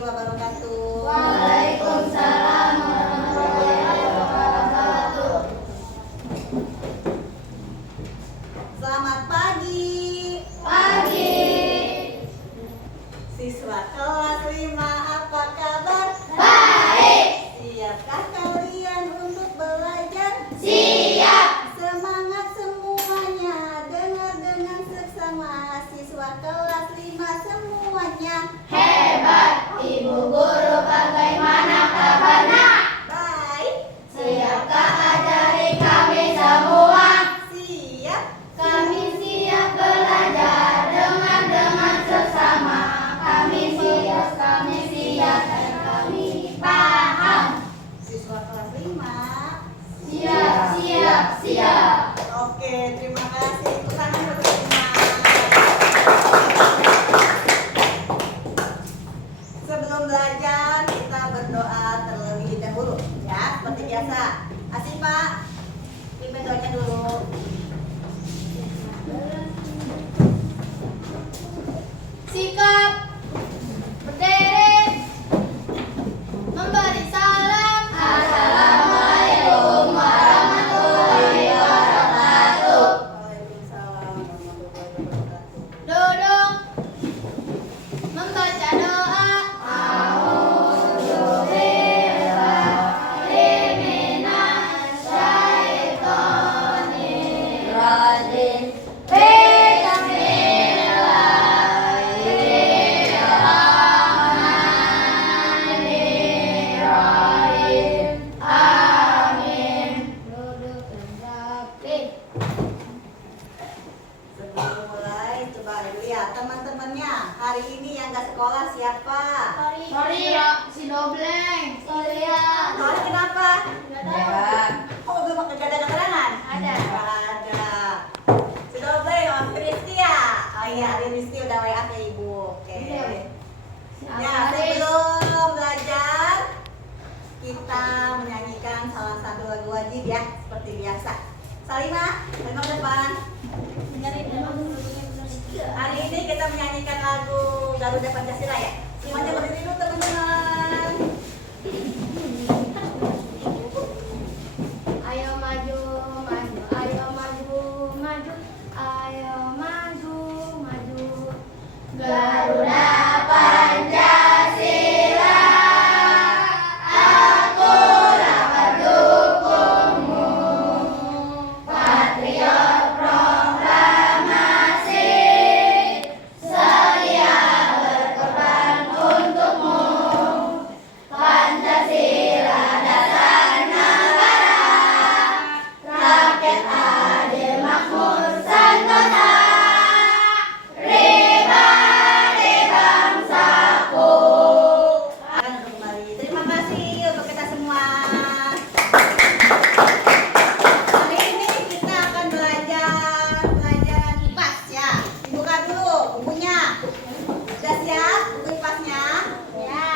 wabarakatuh. Waalaikumsalam warahmatullahi wabarakatuh. Selamat pagi. Pagi. Siswa kelas 5, apa kabar? Baik. Siapkah kalian untuk belajar? Siap. Semangat semuanya. Dengar dengan seksama. Siswa kelas 5 semuanya. Hebat. Ibu guru bagaimana kabarnya? Baik. Siapkah ajari kami semua? Siap. Kami siap belajar dengan sesama. Kami siap dan kami paham. Siswa kelas 5. Siap. Oke, terima kasih. Tepuk tangan untuk Rima. Sebelum belajar, kita berdoa terlebih dahulu, ya, seperti biasa. Asik Pak, pimpin doanya dulu. Sikap berdiri, memberi salam. Assalamualaikum warahmatullahi wabarakatuh. Waalaikumsalam warahmatullahi wabarakatuh. Duduk, membaca doa. A'udzubillahiminasyaitonirrajim. Bismillahirrahmanirrahim. Amin. Duduk dan rapi. Sebelum mulai, coba lihat teman-temannya. Hari ini yang gak sekolah siapa? Sorry ya, si Dobleng. Sorry ya. Soalnya kenapa? Nggak tahu. Oh, belum gak ada keterangan? Ada. Ada. Sudah boleh, Om Rizky ya? Oh iya, Rizky udah WA ke ibu. Oke. Iya. Ya, sebelum belajar, kita menyanyikan salah satu lagu wajib ya, seperti biasa. Salimah ke depan. Hari ini kita menyanyikan lagu Garuda Pancasila ya. Semuanya berdiri dulu teman-teman. Ayo maju, maju, ayo maju, maju, ayo maju, maju. Garuda Pancasila, aku dapat dukungmu. Patriot proklamasi, sedia berkorban untukmu. Pancasila dasar negara, rakyat adil makmur sentosa, pribadi bangsaku. Kembali. Terima kasih untuk kita semua. Hari ini kita akan belajar pelajaran IPAS ya. Dibuka dulu bukunya. Sudah siap buku IPAS-nya? Ya.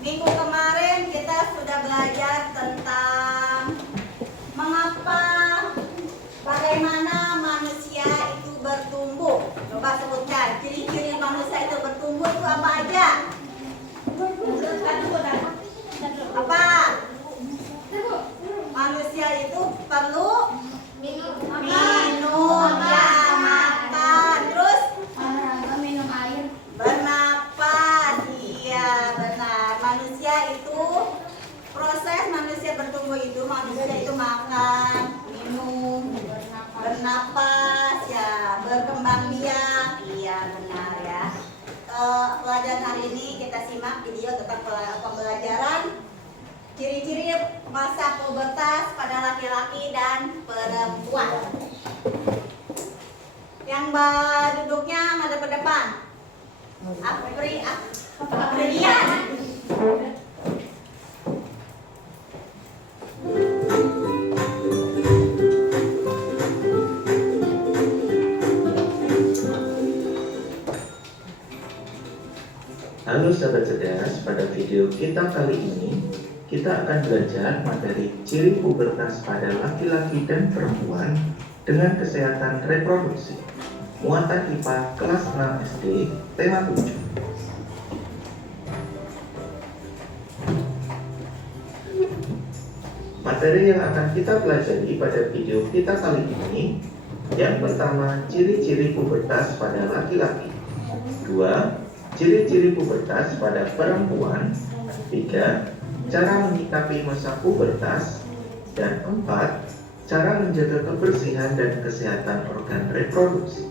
Minggu kemarin kita sudah belajar tentang bagaimana manusia itu bertumbuh. Coba sebutkan ciri-ciri manusia itu bertumbuh itu apa aja? Apa? Manusia itu perlu minum ya, makan, terus Olahraga, minum air. bernapas. Iya, benar. Manusia itu proses manusia bertumbuh itu manusia itu makan, minum, bernapas ya, berkembang biak. Iya, benar ya. Pelajaran hari ini kita simak video tentang pembelajaran ciri-ciri masa pubertas pada laki-laki dan perempuan. Yang duduknya madep ke depan. Aprilian. Halo sahabat cerdas, pada video kita kali ini kita akan belajar materi ciri pubertas pada laki-laki dan perempuan dengan kesehatan reproduksi. Muatan IPA kelas 6 SD, tema 7. Materi yang akan kita pelajari pada video kita kali ini, yang pertama, ciri-ciri pubertas pada laki-laki. 2. Ciri-ciri pubertas pada perempuan. 3. Cara menyikapi masa pubertas. Dan 4. Cara menjaga kebersihan dan kesehatan organ reproduksi.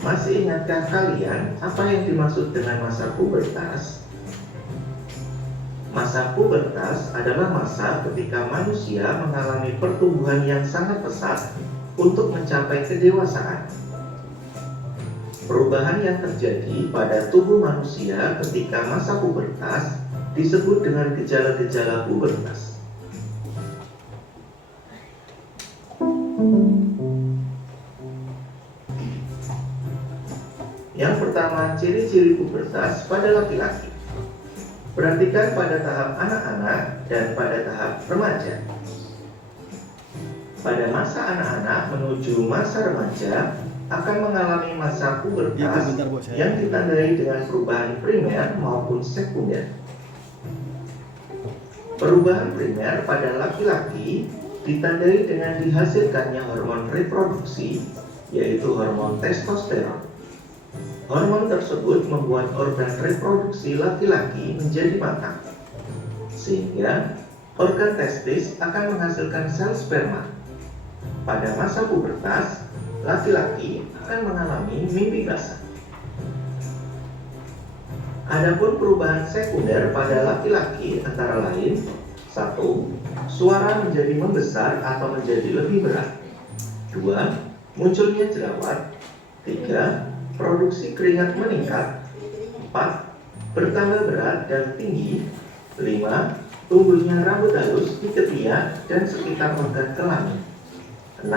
Masih ingatkah kalian apa yang dimaksud dengan masa pubertas? Masa pubertas adalah masa ketika manusia mengalami pertumbuhan yang sangat pesat untuk mencapai kedewasaan. Perubahan yang terjadi pada tubuh manusia ketika masa pubertas disebut dengan gejala-gejala pubertas. Yang pertama, ciri-ciri pubertas pada laki-laki. Perhatikan pada tahap anak-anak dan pada tahap remaja. Pada masa anak-anak menuju masa remaja akan mengalami masa pubertas yang ditandai dengan perubahan primer maupun sekunder. Perubahan primer pada laki-laki ditandai dengan dihasilkannya hormon reproduksi, yaitu hormon testosteron. Hormon tersebut membuat organ reproduksi laki-laki menjadi matang, sehingga organ testis akan menghasilkan sel sperma. Pada masa pubertas, laki-laki akan mengalami mimpi basah. Adapun perubahan sekunder pada laki-laki antara lain: 1. Suara menjadi membesar atau menjadi lebih berat. 2. Munculnya jerawat. 3. Produksi keringat meningkat. 4. Bertambah berat dan tinggi. 5. Tumbuhnya rambut halus di ketiak dan sekitar organ kelamin. 6.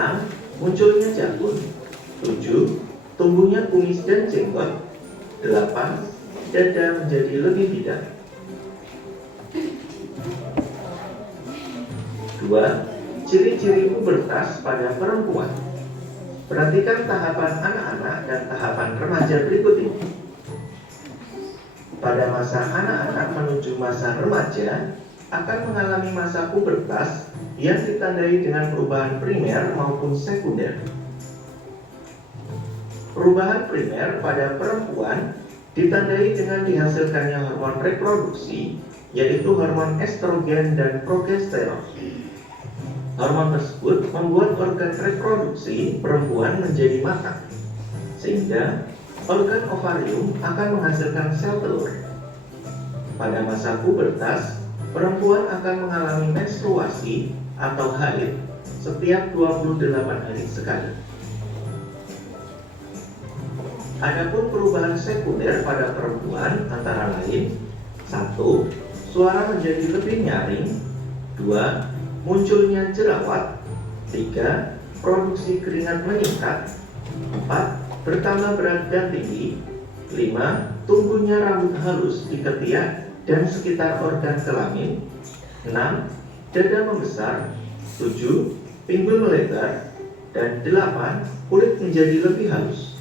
Munculnya janggut. 7. Tumbuhnya kumis dan jenggot. 8. Dada menjadi lebih bidang. 2. Ciri-ciri pubertas pada perempuan. Perhatikan tahapan anak-anak dan tahapan remaja berikut ini. Pada masa anak-anak menuju masa remaja akan mengalami masa pubertas yang ditandai dengan perubahan primer maupun sekunder. Perubahan primer pada perempuan ditandai dengan dihasilkannya hormon reproduksi, yaitu hormon estrogen dan progesteron. Hormon tersebut membuat organ reproduksi perempuan menjadi matang, sehingga organ ovarium akan menghasilkan sel telur. Pada masa pubertas, perempuan akan mengalami menstruasi atau haid setiap 28 hari sekali. Adapun perubahan sekunder pada perempuan antara lain: 1. Suara menjadi lebih nyaring. 2. Munculnya jerawat. 3. Produksi keringat meningkat. 4. Bertambah berat dan tinggi. 5. Tumbuhnya rambut halus di ketiak dan sekitar organ kelamin. 6. Dada membesar. 7. Pinggul melebar. Dan 8. Kulit menjadi lebih halus.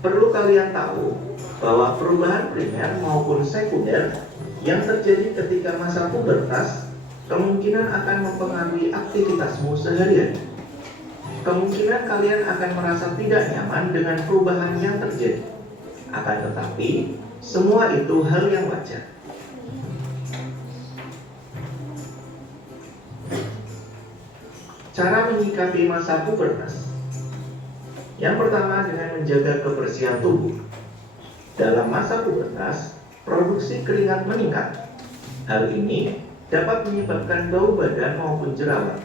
Perlu kalian tahu bahwa perubahan primer maupun sekunder yang terjadi ketika masa pubertas kemungkinan akan mempengaruhi aktivitasmu sehari-hari. Kemungkinan kalian akan merasa tidak nyaman dengan perubahan yang terjadi. Akan tetapi, semua itu hal yang wajar. Cara menyikapi masa pubertas. Yang pertama, dengan menjaga kebersihan tubuh. Dalam masa pubertas, produksi keringat meningkat. Hal ini dapat menyebabkan bau badan maupun jerawat.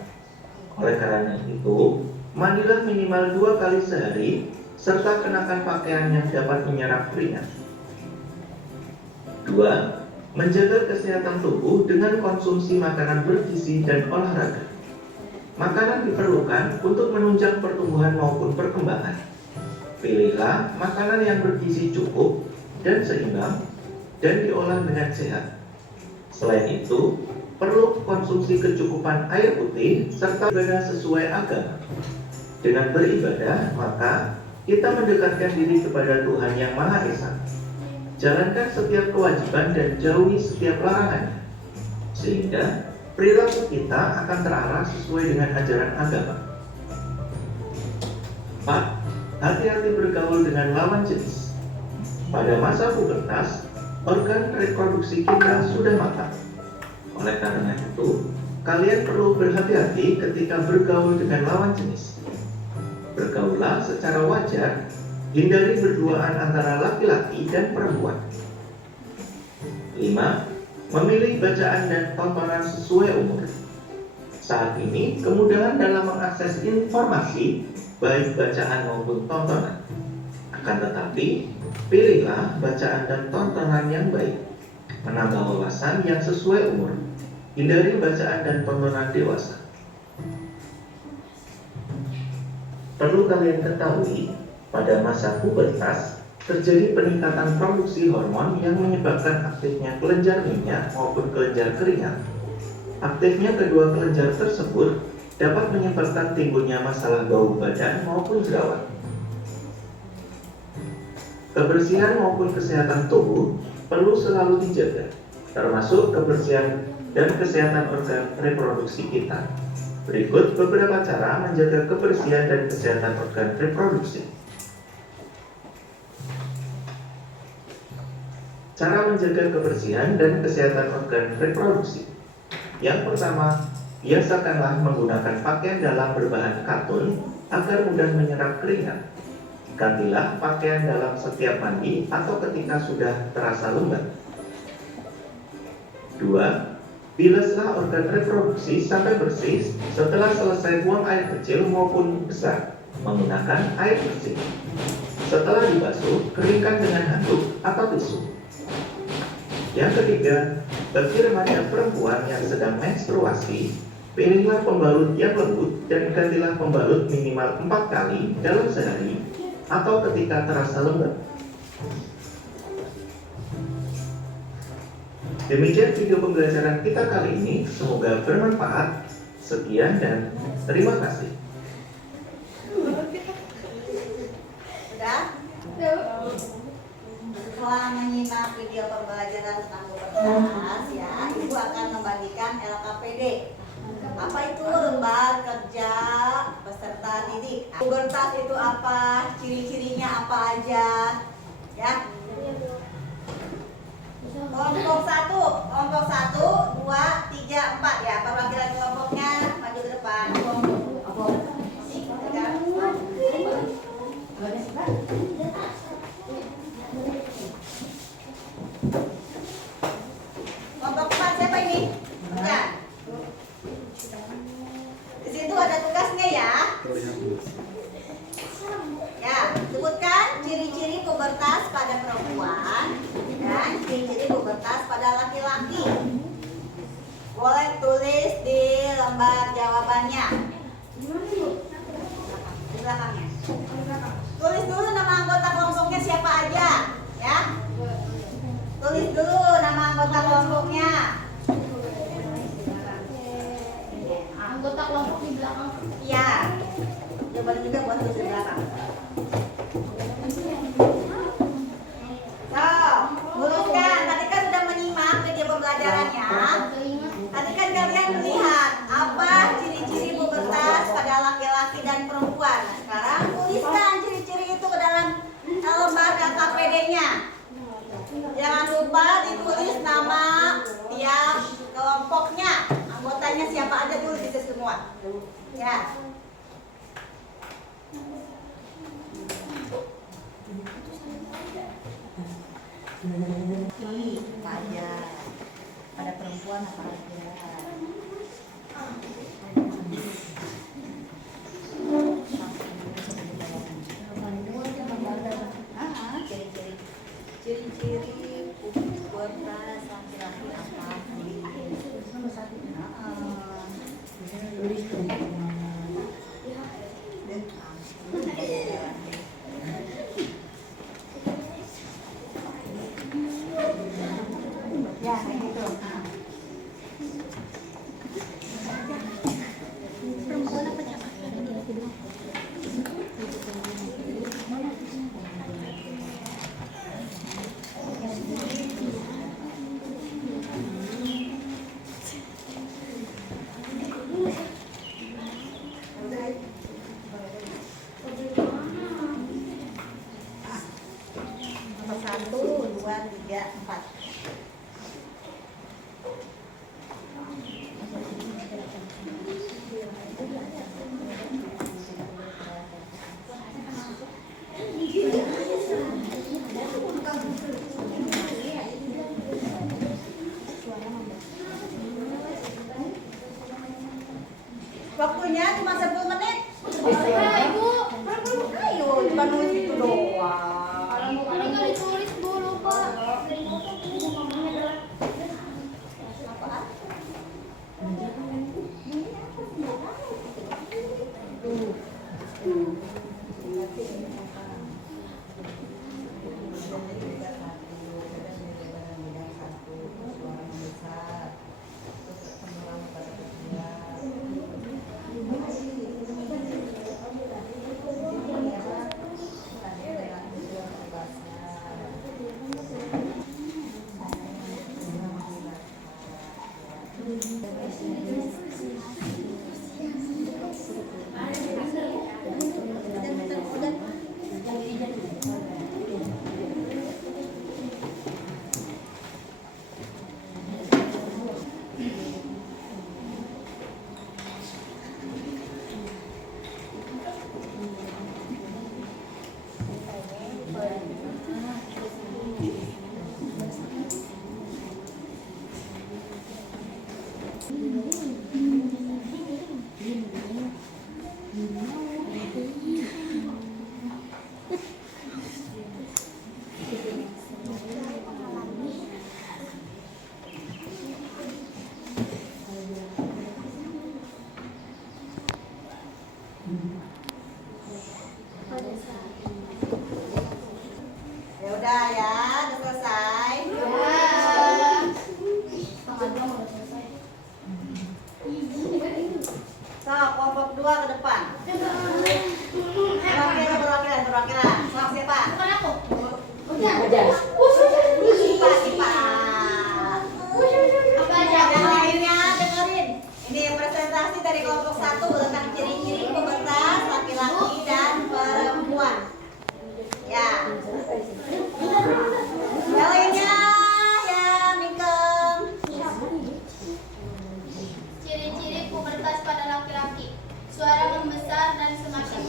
Oleh karena itu, mandilah minimal 2 kali sehari, serta kenakan pakaian yang dapat menyerap keringat. 2. Menjaga kesehatan tubuh dengan konsumsi makanan bergizi dan olahraga. Makanan diperlukan untuk menunjang pertumbuhan maupun perkembangan. Pilihlah makanan yang bergizi cukup dan seimbang, dan diolah dengan sehat. Selain itu, perlu konsumsi kecukupan air putih serta beribadah sesuai agama. Dengan beribadah, maka kita mendekatkan diri kepada Tuhan Yang Maha Esa. Jalankan setiap kewajiban dan jauhi setiap larangannya, sehingga perilaku kita akan terarah sesuai dengan ajaran agama. 4. Hati-hati bergaul dengan lawan jenis. Pada masa pubertas, organ reproduksi kita sudah matang. Oleh karena itu, kalian perlu berhati-hati ketika bergaul dengan lawan jenis. Bergaullah secara wajar, hindari berduaan antara laki-laki dan perempuan. 5. Memilih bacaan dan tontonan sesuai umur. Saat ini, kemudahan dalam mengakses informasi, baik bacaan maupun tontonan. Akan tetapi, pilihlah bacaan dan tontonan yang baik, menambah wawasan yang sesuai umur. Hindari bacaan dan tontonan dewasa. Perlu kalian ketahui, pada masa pubertas terjadi peningkatan produksi hormon yang menyebabkan aktifnya kelenjar minyak maupun kelenjar keringat. Aktifnya kedua kelenjar tersebut dapat menyebabkan timbulnya masalah bau badan maupun jerawat. Kebersihan maupun kesehatan tubuh perlu selalu dijaga, termasuk kebersihan dan kesehatan organ reproduksi kita. Berikut beberapa cara menjaga kebersihan dan kesehatan organ reproduksi. Cara menjaga kebersihan dan kesehatan organ reproduksi. Yang pertama, biasakanlah menggunakan pakaian dalam berbahan katun agar mudah menyerap keringat. Gantilah pakaian dalam setiap mandi atau ketika sudah terasa lembab. 2. Bilaslah organ reproduksi sampai bersih setelah selesai buang air kecil maupun besar menggunakan air bersih. Setelah dibasuh, keringkan dengan handuk atau tisu. Yang ketiga, bagi remaja perempuan yang sedang menstruasi, pilihlah pembalut yang lembut dan gantilah pembalut minimal 4 kali dalam sehari atau ketika terasa lembab. Demikian video pembelajaran kita kali ini, semoga bermanfaat. Sekian dan terima kasih. Sudah? Setelah menyimak video pembelajaran tentang pubertas, ya, Ibu akan membagikan LKPD. Apa itu lembar kerja peserta didik? Pubertas itu apa? Ciri-cirinya apa aja? Ya. Kelompok 1, 2, 3, 4 ya. Perwakilan kelompoknya maju ke depan. Kelompok 4 siapa ini? Ya. Di situ ada tugasnya ya. Ya, sebutkan ciri-ciri pubertas pada perempuan dan ciri-ciri pubertas pada laki-laki. Boleh tulis di lembar jawabannya. Di belakangnya. Tulis dulu nama anggota kelompoknya siapa aja, ya. Tulis dulu nama anggota kelompoknya. Anggota kelompok di belakang. Iya. Jawaban juga buat tulis di belakang. Luruskan. Tadi kan sudah menyimak video pembelajarannya. Tadi kan kalian melihat apa ciri-ciri pubertas pada laki-laki dan perempuan. Nah, sekarang tuliskan ciri-ciri itu ke dalam lembar LKPD-nya. Jangan lupa ditulis nama tiap kelompoknya. Anggotanya siapa aja dulu bisa semua. Ya. Apa aja? Pada perempuan apa aja? Ciri-ciri pubertas laki-laki apa? gitu. Nomor 1, 2, 3, 4. Waktunya cuma 10 menit. Ibu. Ayo, cuma nulis itu doang. Kalau nggak ditulis Bu, lupa. Apaan? Ya udah ya, udah selesai. So, kelompok 2 ke depan. Perwakilan. Sok siapa? Bukan aku. Sipa, Sipa. Apa aja? Yang lainnya dengerin. Ini presentasi dari kelompok 1 tentang ciri-ciri pembatas laki-laki dan perempuan. Ya. Yang lainnya ya Mikem. Ciri-ciri pubertas pada laki-laki. Suara membesar dan semakin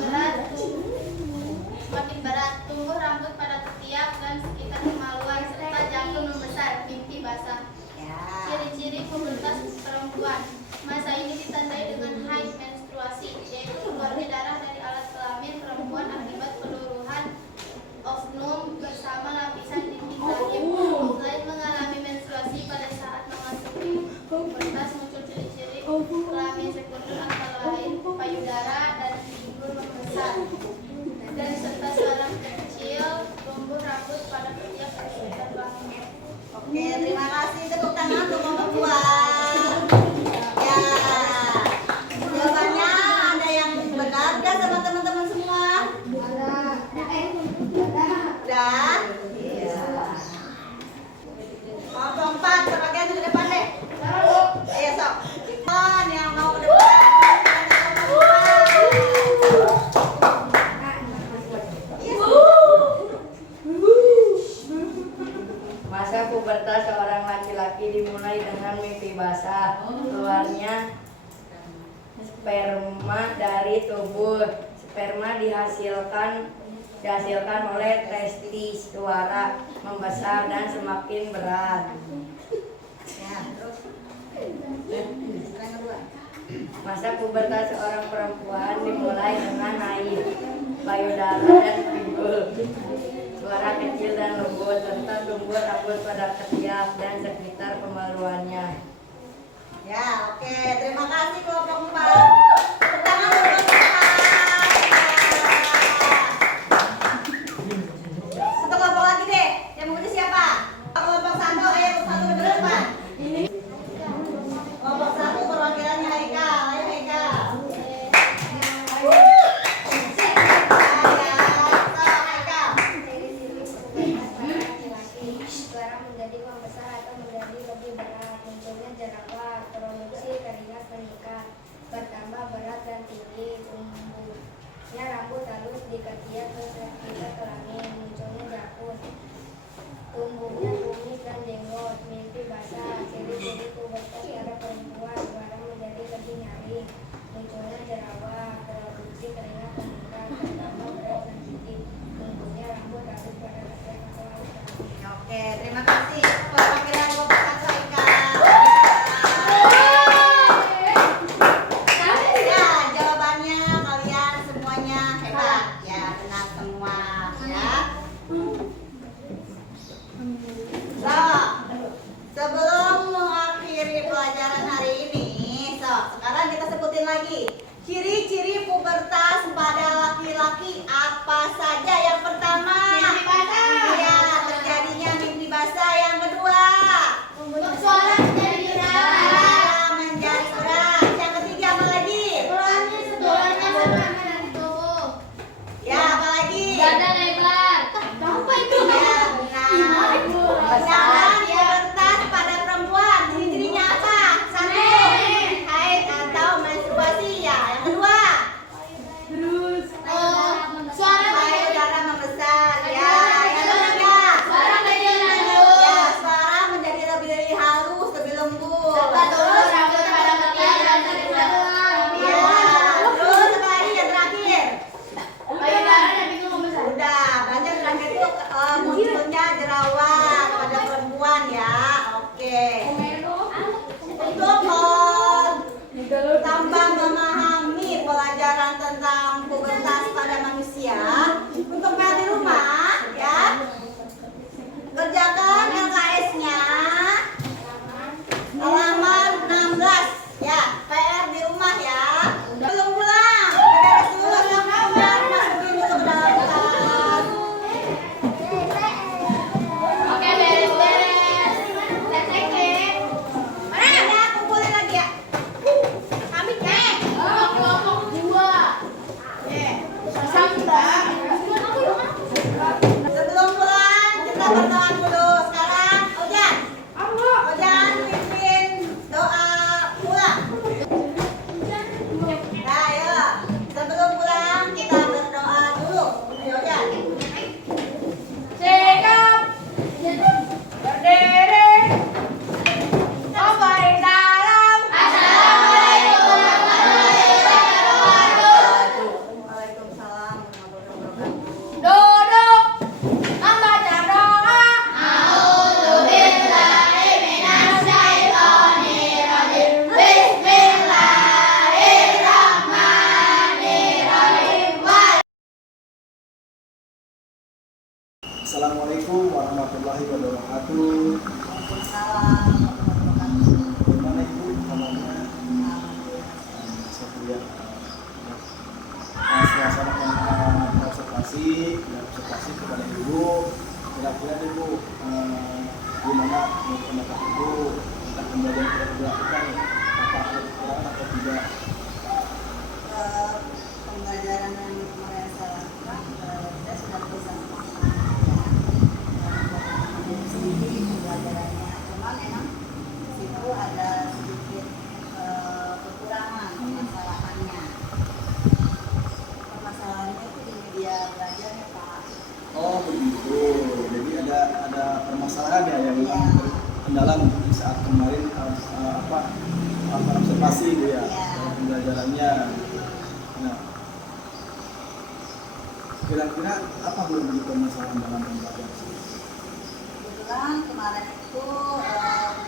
berat, tumbuh rambut pada ketiak dan sekitar kemaluan serta jantung membesar, mimpi basah. Ya. Ciri-ciri pubertas perempuan. Masa ini ditandai dengan haid menstruasi, yaitu keluarnya darah dari alat kelamin perempuan akibat peluruhan ovum bersama lapisan dinding rahim. Selain mengalami menstruasi pada saat memasuki pubertas, muncul ciri-ciri kelamin sekunder antara lain payudara dan pinggul membesar, dan serta suara kecil, tumbuh rambut pada ketiak dan sekitar rahim. Oke, terima kasih. Tepuk tangan untuk kelompok 2. Ya. Jawabannya ada yang benar nggak sama teman-teman semua? Udah? Iya. Kelompok 4, perwakilan ke depan deh. Ayo sok. Teman yang mau ke depan. Masa pubertas seorang laki-laki dimulai dengan mimpi basah, keluarnya sperma dari tubuh. Sperma dihasilkan oleh testis, suara membesar dan semakin berat. Ya, terus. Yang kedua. Masa pubertas seorang perempuan dimulai dengan haid, payudara dan pinggul, suara kecil dan lembut, serta tumbuh rambut pada ketiak dan sekitar kemaluannya. Ya, oke. Terima kasih kelompok 4. Tepuk tangan untuk kelompok 4. Satu kelompok lagi deh. Yang mengikuti siapa? Kelompok 1, ayo 1 ke depan. lagi. Ciri-ciri pubertas pada laki-laki apa saja? Yang pertama, Mimpi basah. ya, terjadinya mimpi basah. Yang kedua, Suara menjadi keras. suara menjadi keras. Yang ketiga apa lagi? Tulangnya sama dari tubuh. Ya, apa lagi? Dada lebar. Apa itu? Ya, benar. Sedangkan pubertas pada perempuan, ciri-cirinya apa? Satu, haid atau menstruasi. Ya, yang kedua, Suara payudara membesar. Ya, yang ketiga, Suara kecil dan ya, halus. suara menjadi lebih halus, lebih lembut. Serta tumbuh rambut pada ketiak dan terlihat. Ya, terus apa lagi yang terakhir? Payudara dan pintu membesar. Udah, banyak terakhir itu munculnya jerawat pada perempuan ya. Oke. Untuk tambah memahami pelajaran tentang pubertas pada manusia, untuk PR di rumah ya, kerjakan LKS-nya halaman 16 ya, PR di rumah ya. Belum pulang, beres dulu yang kamar, masukin dulu ke dalam kelas. Oke, beres-beres. Tete. Mana ya, kumpulin lagi ya. Kami cek. Kelompok 2. Sampai. Sebelum pulang kita berdoa dulu. Sekarang Ojan, Ojan pimpin doa pulang. Nah, ayo. Sebelum pulang kita berdoa dulu. Ayo Ojan. Sikap. Berdiri. Sampai dalam. Assalamualaikum warahmatullahi wabarakatuh. Waalaikumsalam warahmatullahi wabarakatuh. Duduk. Membaca doa. A'udzubillahi minasyaitonirrajim. Bismillahirrahmanirrahim. Assalamualaikum warahmatullahi wabarakatuh. Waalaikumsalam warahmatullahi wabarakatuh. Bagaimana Ibu kabarnya? Saya lihat suasana observasi dan observasi kepada Ibu. Kira-kira Ibu gimana menurut pendapat Ibu tentang pembelajaran yang dilakukan? Apa ada kekurangan atau tidak? Pembelajaran yang kemarin saya lakukan, saya sudah bisa sendiri pembelajarannya, cuma memang di situ ada sedikit kekurangan permasalahannya. Permasalahannya itu di media belajarnya Pak. Oh begitu. Jadi ada permasalahan ya yang Iya. kendala di saat kemarin observasi gitu ya Iya. dalam pembelajarannya. Nah, kira-kira apa belum menjadi permasalahan dalam pembelajaran sendiri? Kebetulan kemarin itu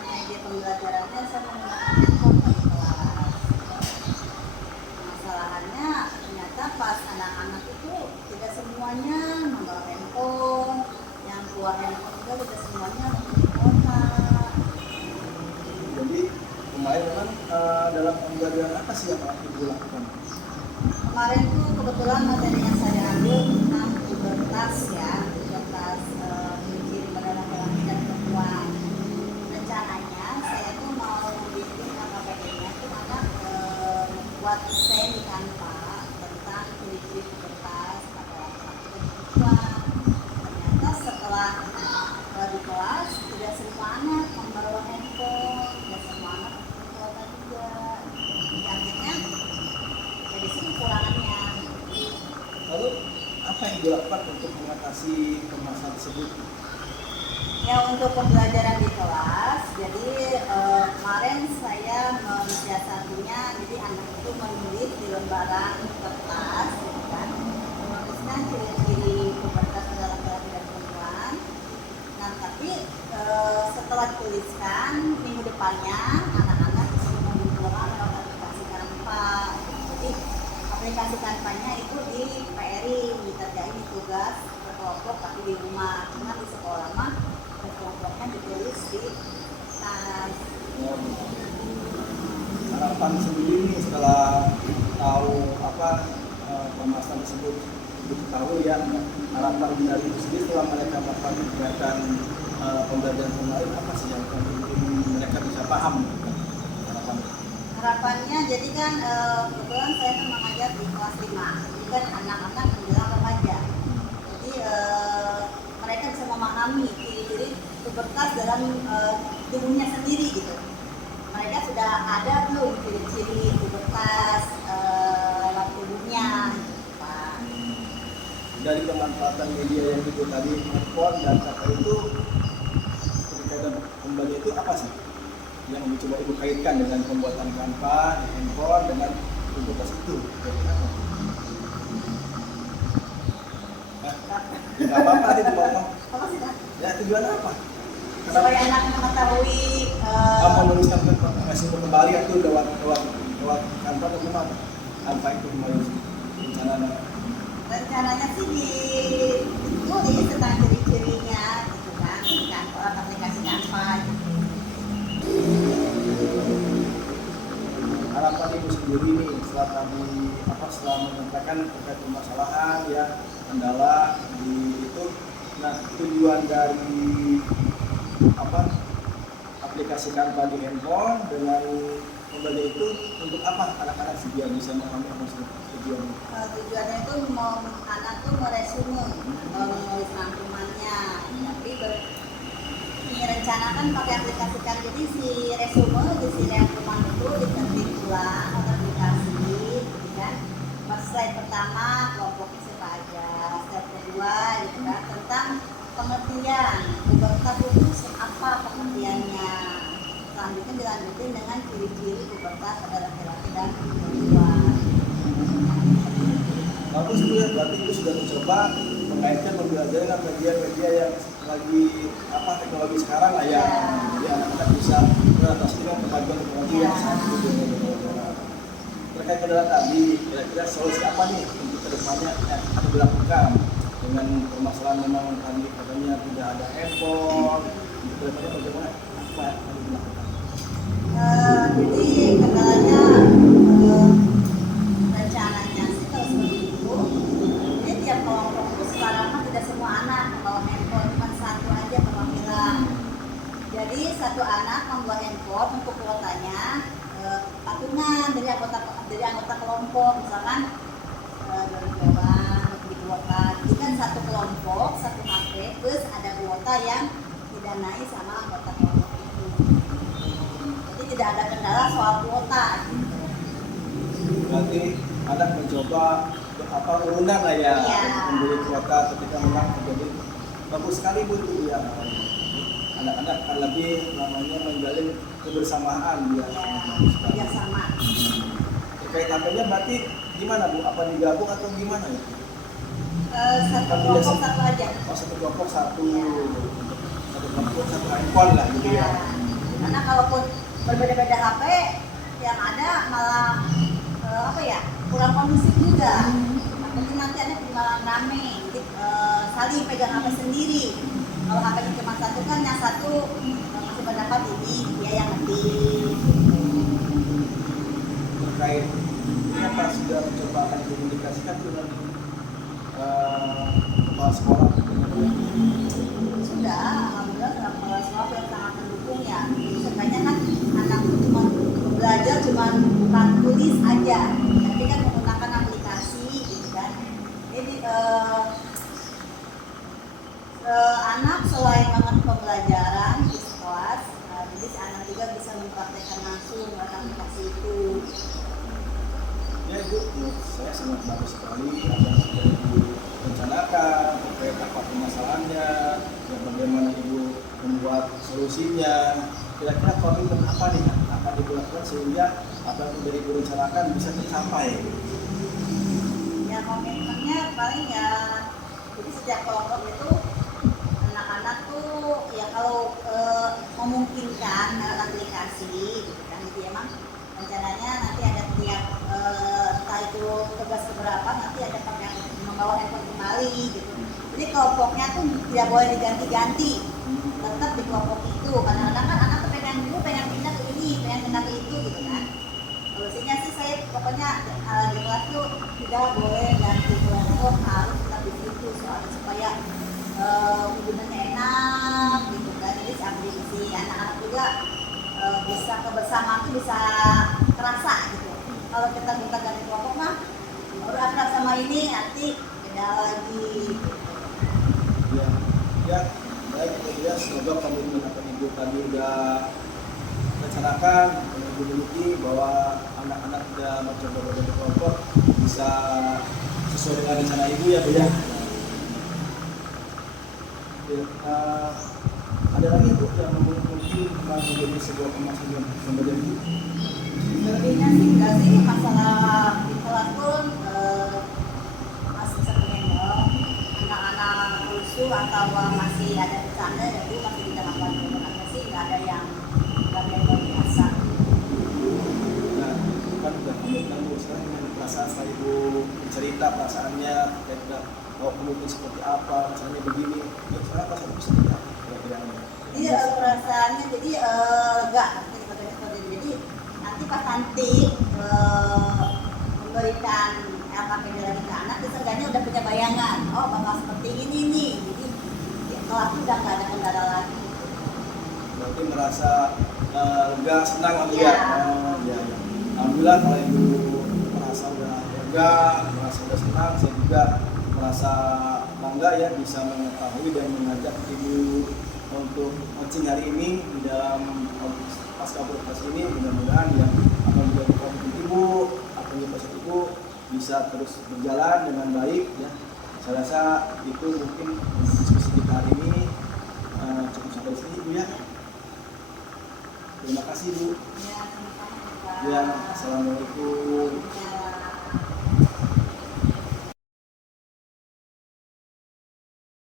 media pembelajarannya saya menggunakan handphone di kelas. Masalahnya ternyata pas anak-anak itu tidak semuanya membawa handphone, yang tua handphone juga tidak semuanya memiliki kuota. Jadi kemarin memang dalam pembelajaran apa sih yang Ibu lakukan? Kemarin itu kebetulan materi yang saya ambil tentang pubertas ya, pubertas ciri pada laki-laki dan perempuan. Rencananya saya tuh mau bikin KKPD-nya tuh anak buat saya di Canva tentang ciri-ciri pubertas pada laki-laki dan perempuan. Ternyata setelah di kelas tidak semua anak membawa handphone, tidak semua anak membawa kuota juga. Akhirnya jadi sih kekurangannya. Lalu apa yang dilakukan untuk mengatasi permasalahan tersebut? Ya untuk pembelajaran di kelas, jadi kemarin saya mensiasatinya, jadi anak itu menulis di lembaran kertas, gitu kan, menuliskan ciri-ciri pubertas pada laki-laki dan perempuan. Nah tapi setelah dituliskan minggu depannya anak-anak disuruh mengumpulkan lewat aplikasi Canva. Jadi aplikasi Canva-nya itu di PR-in, dikerjain di tugas berkelompok tapi di rumah. Cuma di sekolah mah berkelompoknya ditulis di tas. Harapan sendiri nih setelah tahu permasalahan tersebut diketahui ya, harapan dari itu sendiri setelah mereka melakukan kegiatan pembelajaran online apa sih yang mungkin mereka bisa paham harapan? Harapannya jadi kan kebetulan saya kan mengajar di kelas 5, jadi kan anak-anak menjelang remaja, jadi mereka bisa memahami ciri-ciri pubertas dalam tubuhnya sendiri gitu. Mereka sudah ada belum ciri-ciri pubertas dalam tubuhnya gitu, Pak. Dari pemanfaatan media yang itu tadi, handphone dan kata itu, ketika kembali itu apa sih yang mencoba ibu kaitkan dengan pembuatan kanva di handphone dengan pubertas itu? Nggak apa-apa itu ngomong. Apa sih, Kak? Ya tujuan apa? Supaya anak mengetahui Apa menuliskan masih kembali atau lewat kanva atau gimana? Kanva itu kembali rencananya sih ditulis tentang ciri-cirinya gitu kan, orang aplikasi Canva gitu. Harapan ibu sendiri nih setelah menyampaikan terkait permasalahan ya, kendala di itu, nah tujuan dari aplikasi Canva di handphone dengan kembali itu untuk apa anak-anak sih biar bisa memahami apa tujuannya? Tujuannya itu mau anak tuh meresume atau menulis rangkumannya, tapi direncanakan pakai aplikasi kan, jadi si resume di si rangkuman itu diketik ulang atau aplikasi gitu kan. Pas slide pertama kelompoknya siapa aja, slide kedua gitu kan, tentang pengertian pubertas itu apa pengertiannya. Selanjutnya dilanjutin dengan ciri-ciri pubertas pada laki-laki dan perempuan. Bagus itu ya, berarti itu sudah mencoba mengaitkan pembelajaran media-media yang lagi teknologi sekarang lah ya. Jadi anak-anak bisa beradaptasi dengan kemajuan teknologi yang saat itu. Terkait kendala tadi, kira-kira solusi apa nih untuk kedepannya yang akan dilakukan dengan permasalahan memang tadi katanya tidak ada handphone, kedepannya bagaimana apa yang akan dilakukan? Jadi kendalanya rencananya sih kalau seperti itu, ini tiap kelompok itu sekarang kan tidak semua anak membawa handphone, cuma satu aja perwakilan. Jadi satu anak membawa handphone untuk kuotanya patungan dari anggota kelompok, misalkan dari dewan dikuota. Jadi kan satu kelompok satu HP plus ada kuota yang didanai sama anggota kelompok itu. Jadi tidak ada kendala soal kuota. Berarti anak mencoba urunan lah ya, Iya. membeli kuota ketika memang terjadi. Bagus sekali Bu itu ya. Anak-anak akan lebih namanya menjalin kebersamaan ya. Iya, sama. Terkait HP-nya berarti gimana Bu? Apa digabung atau gimana ya? Satu kelompok satu aja. Oh, satu kelompok satu handphone lah gitu Ya. ya. Karena kalaupun berbeda-beda HP, yang ada malah kurang kondusif juga. Takutnya nanti anak malah rame, jadi saling pegang HP sendiri. Kalau HP-nya cuma satu kan, yang satu masih berdapat ini dia yang ngetik. Terkait ini apa sudah mencoba akan dikomunikasikan dengan kepala sekolah? Sudah, alhamdulillah kepala sekolah yang sangat mendukung ya. Sebenarnya kan anak itu cuma belajar bukan tulis aja, tapi kan menggunakan aplikasi gitu kan. Jadi anak selain mengerti pembelajaran di kelas, jadi anak juga bisa mempraktekkan langsung aplikasi itu. Ya Ibu, menurut saya sangat bagus sekali apa yang sudah Ibu rencanakan terkait apa permasalahannya dan bagaimana Ibu membuat solusinya. Kira-kira komitmen apa nih yang akan Ibu lakukan sehingga apa yang sudah Ibu rencanakan bisa tercapai? Ya komitmennya paling ya, jadi setiap kelompok itu anak-anak tuh ya kalau memungkinkan lewat aplikasi gitu kan, jadi emang rencananya nanti ada tiap entah itu tugas keberapa nanti ada pakai membawa handphone kembali gitu. Jadi kelompoknya tuh tidak boleh diganti-ganti, tetap di kelompok itu. Kadang-kadang kan anak tuh pengen pindah ke ini, pengen pindah ke itu gitu kan. Solusinya sih saya pokoknya di kelas tuh tidak boleh ganti kelompok, harus tetap di situ soalnya supaya hubungannya enak gitu kan. Jadi sambil si anak-anak juga bisa kebersamaan itu bisa terasa gitu. Kalau kita minta ganti kelompok mah baru akrab sama ini nanti beda lagi. Ya, baik ya, semoga komitmen apa ibu tadi udah rencanakan, ibu miliki bahwa anak-anak tidak mencoba berganti kelompok bisa sesuai dengan rencana ibu ya Bu ya. Ada lagi Bu yang mungkin menjadi sebuah pemasangan pembelajaran ibu. Lebihnya sih enggak sih, masalah di kelas pun masih sering anak-anak rusuh atau masih ada bercanda, jadi masih bisa melakukan perubahannya sih, nggak ada yang luar biasa. Nah, kan udah komitmen Bu, sekarang dengan perasaan setelah ibu cerita perasaannya, terkait mau komitmen seperti apa, misalnya begini, ya sekarang perasaan ibu seperti apa? Jadi perasaannya jadi lega, jadi nanti pas nanti memberikan LKPD lagi ke anak, seenggaknya udah punya bayangan, oh bakal seperti ini nih, jadi kelas udah nggak ada kendala lagi. Berarti merasa lega, senang lah Iya. Ya. Alhamdulillah kalau ibu merasa udah lega, merasa udah senang, saya juga merasa bangga ya bisa mengetahui dan mengajak ibu untuk coaching hari ini di dalam pasca podcast ini. Mudah-mudahan ya apa yang menjadi komitmen ibu, apa yang pasca ibu bisa terus berjalan dengan baik ya. Saya rasa itu mungkin diskusi kita hari ini cukup sampai di sini Bu ya. Terima kasih Bu. Ya, sama-sama, Pak. Ya, assalamualaikum. Ya.